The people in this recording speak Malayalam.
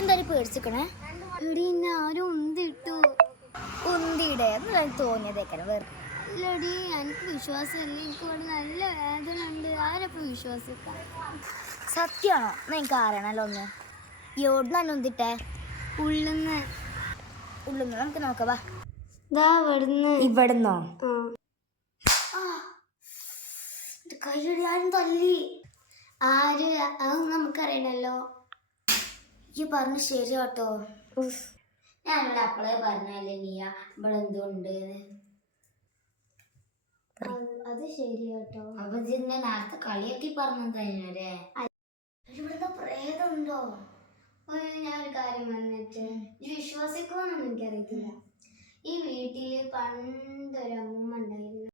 എന്തായാലും പേടിച്ചിക്കണേ. എടി എന്നെ ആരും ഉന്തിട്ടു. ഉന്തിയുടെ എന്നുള്ള തോന്നിയതേക്കാരം വേറെ. അല്ലടി എനിക്ക് വിശ്വാസമില്ല. എനിക്ക് ഇവിടെ നല്ല വേദന ഉണ്ട്. ആരപ്പോൾ വിശ്വസിക്കാം? സത്യമാണോ? എന്നാ എനിക്ക് അറിയണല്ലോ ഒന്ന്. എവിടുന്നാണ് ഉന്തിട്ടെ? ഉള്ളിന്ന്. ഉള്ളിന്ന് നമുക്ക് നോക്കാം. ഇവിടുന്നോ? കൈയടി ആരും തല്ലി. ആര്? അതൊന്നും നമുക്കറിയണല്ലോ. ഈ പറഞ്ഞു ശരിയാട്ടോ. ഞാനിവിടെ അപ്പളേ പറഞ്ഞല്ലേ നീയ ഇവിടെ എന്തുണ്ട്. അത് ശരിയാട്ടോ. അപ്പൊ ഞാൻ നേരത്തെ കളിയാക്കി പറഞ്ഞത് തന്നെയല്ലേ. ഇവിടുത്തെ പ്രേതമുണ്ടോ? ഞാനൊരു കാര്യം വന്നിട്ട് വിശ്വസിക്കുമെന്നൊന്നും എനിക്കറിയത്തില്ല. ഈ വീട്ടില് പണ്ടൊരു അമ്മ ഉണ്ടായിരുന്നു.